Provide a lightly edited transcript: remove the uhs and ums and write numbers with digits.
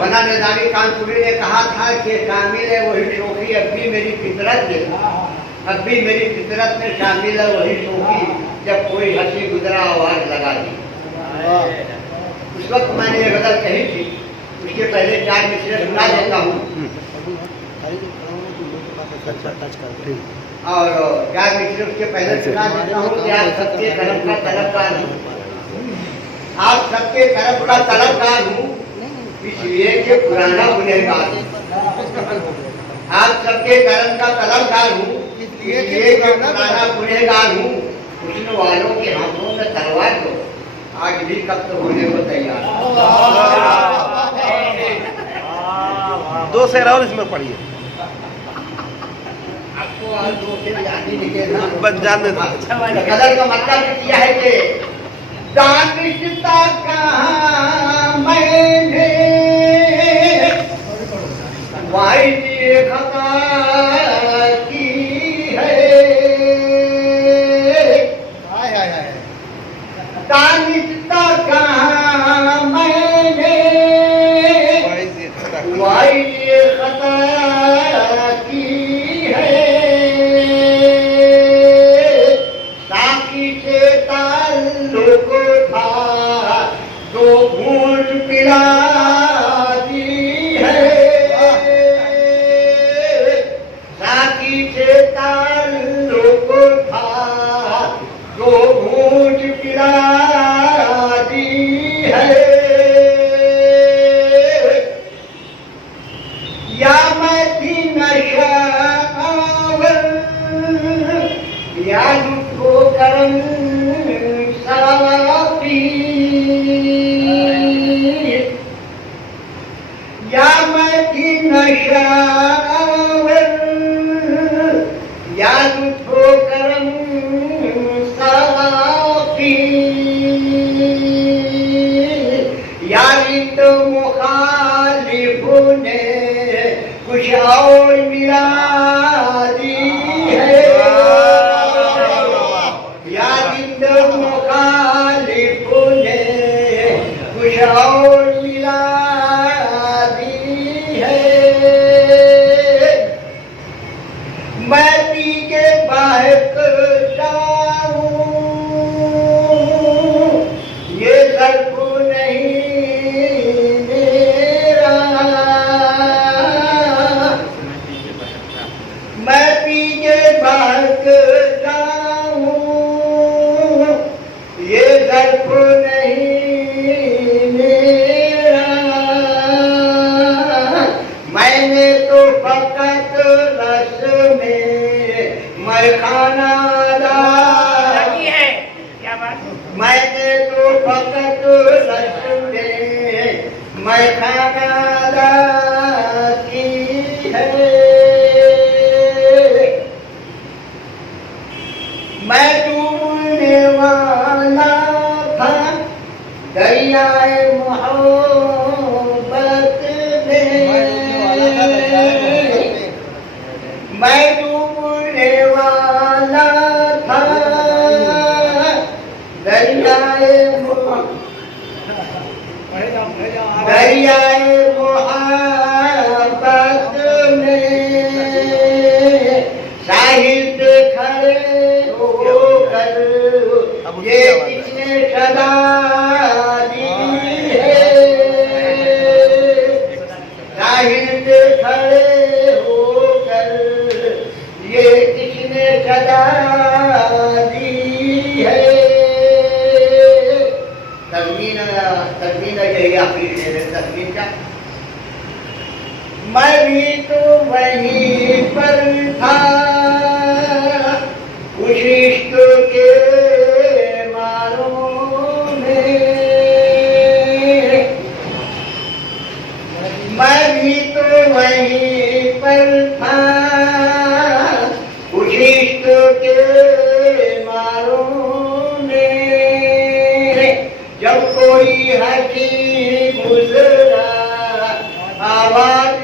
बना निजामी कानपुरी ने कहा था कि शामिल है वही शोखी अब भी मेरी फितरत में, अब भी मेरी फितरत में शामिल है वही शोखी जब कोई हंसी गुजरा आवाज लगा दी। उस वक्त मैंने ये गजल कही थी, उसके पहले 4 मिसरे सुना देता हूँ और 4 मिसरे उसके पहले सुना देता हूँ कि आप सबके कर्म का तलबगार हूँ, आप सबके कर्म का तलबगार हूँ, इसलिए कि पुराना गुनहगार हूँ। आप सबके कर्म का तलबगार हूँ, इसलिए कि पुराना गुनहगार हूँ। हुस्न वालों के हाथों में तलवार दो, आज भी कब्ज़ होने को तैयार। 2 शेर और इसमें पढ़िए। आपको और 2 शेर याद ही नहीं है, बस जानने दो। गजल का मतलब यह है कि दानिशता कहाँ मैंने वाहिनी खता की है, दानिशता कहाँ मैंने वाहिनी खता की है, साकी से ताल्लुक था तो घूंट पिला दी है, साकी से ताल्लुक था तो घूंट पिला दी है, या मैं थी नशावर या लुटो करम साफी, या मैं थी नशावर या लुटो करम साफी, यारी तो मुखालिफों ने कुछ और मिला दी है, यारी तो मुखालिफों ने कुछ और मिला दी है, मैं पी के बहकता हूँ, ये सर्फ नहीं मेरा, मैं पी के बहकता हूँ, ये सर्फ नहीं मेरा, मैंने तो फकत रस में मरखाना डाली है, क्या बात, मैंने तो फकत रस में मरखाना डाली है, मैं डूबने वाला था दरियाए मोहब्बत में, मैं डूबने वाला था दरियाए मोहब्बत में, साहिल पे खड़े होकर ये किसने सदा दी है, साहिल पे खड़े होकर ये किसने सदा दी है, तस्मीन यही आखिरी शेर है तस्मीन का। मैं भी तो वहीं पर था उस इश्क के मारों में, मैं भी तो वहीं पर था उस इश्क के मारों में, जब कोई हकीम गुजरा आवाज